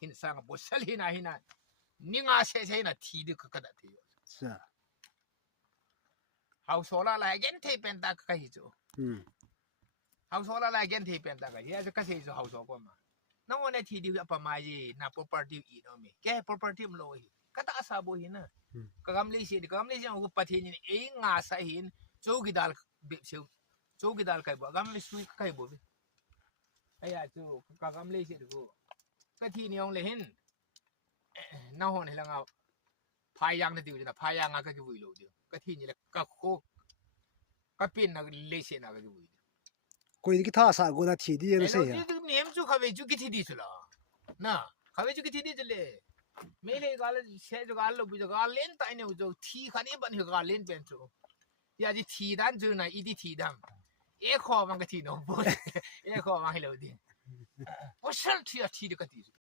หินสังบุษลินะหินะนิงาเสนะทีดิกกระดัดที่จ้ะเฮาโซลาลายเกนเทเป็นตากะฮิจูเฮาโซลาลายเกนเทเป็นตากะฮิอาจจะกะเสจูเฮาโซก็มาน้องวันนี้ทีเดียวประมาณยี่น่า property อีน้องมีแก property มันโลหิก็ตาสาบุหินะก็กำลิสิก็กำลิสิมันก็ปะทีนี่เองงาสาหินโจกิดาลเบชิวโจกิดาลใครบ่กำลิสุยใครบ่ไอ้ยาจูก็กำลิสิดูก็ทีนี้องเลยหินน้าหอนเฮลังเอาพายางนั่นดิวนะพายางก็คือวิโลดิก็ทีนี้แหละก็โคก็เป็นนักเลเซนักก็คือวิกูนี่ท่าสากูน่าทีดีนะสิเฮ้ยเนียมจูเขาเวจูกิทีดีสุดละนะเขาเวจูกิทีดีจุเลยไม่เลยก็เลยเชื่อจูก็เลยบุจูก็เล่นแต่เนี่ยจูทีขันนี้บันทึกก็เล่นเป็นจูยาจีทีดันจูนะอีดีทีดันข้อมันก็ทีโน่บ่ข้อมันให้เราดิว่าฉันทีดีก็ที